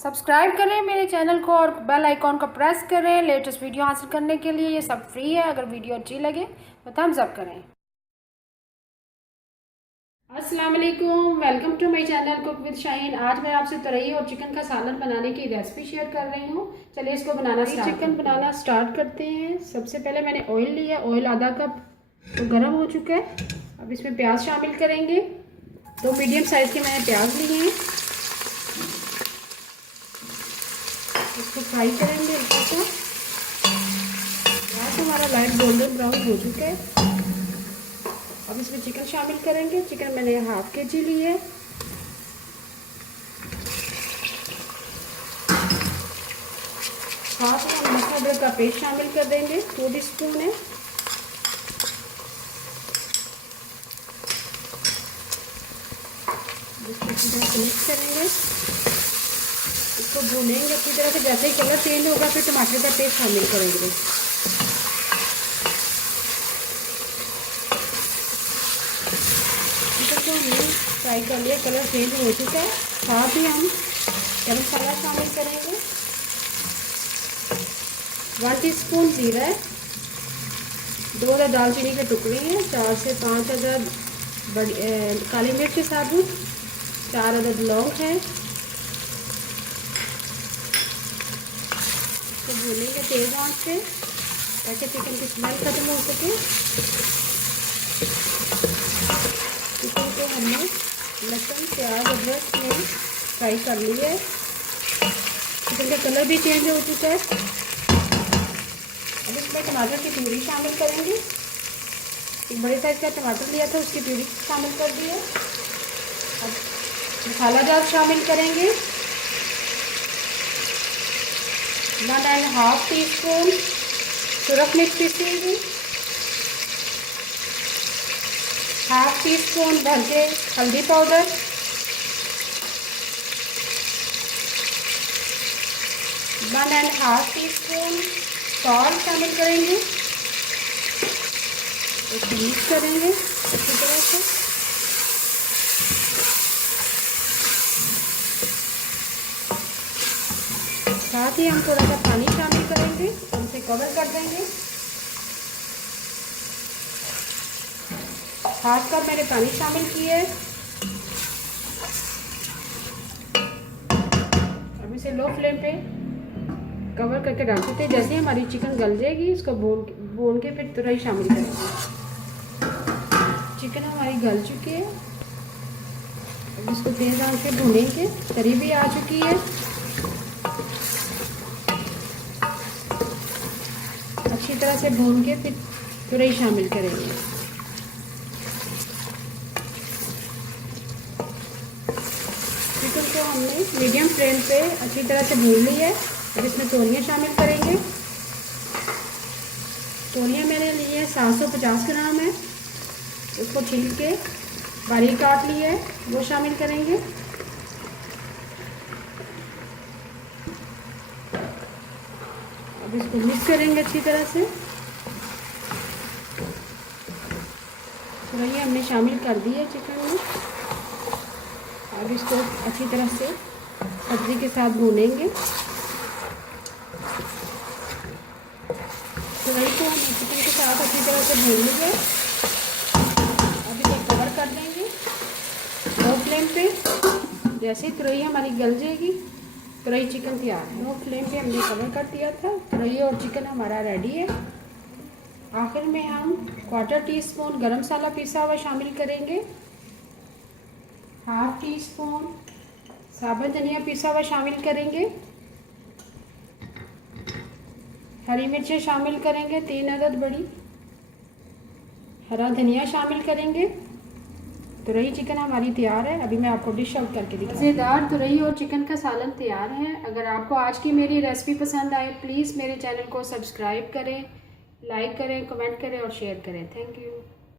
Subscribe करें मेरे channel को और बेल आइकॉन को प्रेस करें लेटेस्ट वीडियो हासिल करने के लिए। ये सब फ्री है। अगर वीडियो अच्छी लगे तो थम्स अप करें। अस्सलाम वालेकुम, welcome to my channel cook with Shaheen. आज मैं आपसे तुरई और चिकन का सालन बनाने की रेसिपी शेयर कर रही हूँ। चलिए इसको चिकन बनाना स्टार्ट करते हैं। सबसे पहले मैंने ऑयल लिया, ऑयल आधा कप तो गर्म हो चुका है। अब इसमें प्याज शामिल करेंगे। 2 मीडियम साइज के मैंने प्याज लिए हैं, इसको फ्राई करेंगे हल्का सा। प्याज हमारा लाइट गोल्डन ब्राउन हो चुका है। अब इसमें चिकन शामिल करेंगे। चिकन मैंने हाफ kg ली है। हाफ हम लहसुन अदरक का पेस्ट शामिल कर देंगे, 2 टीस्पून है। मिक्स करेंगे, इसको भूनेंगे अच्छी तरह से। जैसे ही कलर चेंज होगा फिर टमाटर का पेस्ट शामिल करेंगे। चिकन को हमने फ्राई कर लिया, कलर चेंज हो चुका है। साथ ही हम गरम मसाला शामिल करेंगे। 1 टीस्पून जीरा है, 2 अदद दालचीनी के टुकड़े हैं, 4 से 5 अदद बड़ी काली मिर्च साबुत, 4 अदद लौंग है। इसको भूनेंगे तेज आंच पे ताकि चिकन की स्मेल खत्म हो सके। चिकन को हमने लहसुन प्याज अदरक में फ्राई कर लिया है। चिकन का कलर भी चेंज हो चुका है। अब इसमें टमाटर की प्यूरी शामिल करेंगे। एक बड़े साइज का टमाटर लिया था, उसकी प्यूरी शामिल कर दी है। अब मसाला जार शामिल करेंगे। 1.5 टीस्पून सुरख मिर्च पीसी हुई, 1/2 टीस्पून भर के हल्दी पाउडर, 1.5 टीस्पून सॉल्ट शामिल करेंगे। इसको मिक्स करेंगे अच्छी तरह से। साथ ही हम थोड़ा सा पानी शामिल करेंगे और इसे कवर कर देंगे। हाफ कप मैंने पानी शामिल किया है। अब इसे लो फ्लेम पे कवर करके रख देते हैं। जैसे हमारी चिकन गल जाएगी इसको भून के फिर तुरई शामिल करेंगे। चिकन हमारी गल चुकी है। अब इसको तेज आंच पे भूनेंगे। तरी भी आ चुकी है। अच्छी तरह से भून के फिर तुरई शामिल करेंगे। चिकन को हमने मीडियम फ्लेम पे अच्छी तरह से भून ली है। अब इसमें तोरियाँ शामिल करेंगे। तोरियाँ मैंने ली है 750 ग्राम है। उसको छील के बारीक काट ली है, वो शामिल करेंगे। अब इसको मिक्स करेंगे अच्छी तरह से। तुरई हमने शामिल कर दी है चिकन में। अब इसको अच्छी तरह से सब्जी के साथ भूनेंगे। तुरई को हम चिकन के साथ अच्छी तरह से भून लेंगे। अब इसे कवर कर देंगे लो फ्लेम पे। जैसे ही तुरई हमारी गल जाएगी तुरई चिकन तैयार है। लो फ्लेम पे हमने कवर कर दिया था। तुरई और चिकन हमारा रेडी है। आखिर में हम 1/4 टीस्पून गरम मसाला पिसा हुआ शामिल करेंगे। 1/2 टीस्पून साबुत धनिया पिसा हुआ शामिल करेंगे। हरी मिर्चें शामिल करेंगे, 3 अदद बड़ी। हरा धनिया शामिल करेंगे। तुरई चिकन हमारी तैयार है। अभी मैं आपको डिश आउट करके दिखाऊंगी। मज़ेदार तुरई और चिकन का सालन तैयार है। अगर आपको आज की मेरी रेसिपी पसंद आए प्लीज़ मेरे चैनल को सब्सक्राइब करें, लाइक करें, कमेंट करें और शेयर करें। Thank you.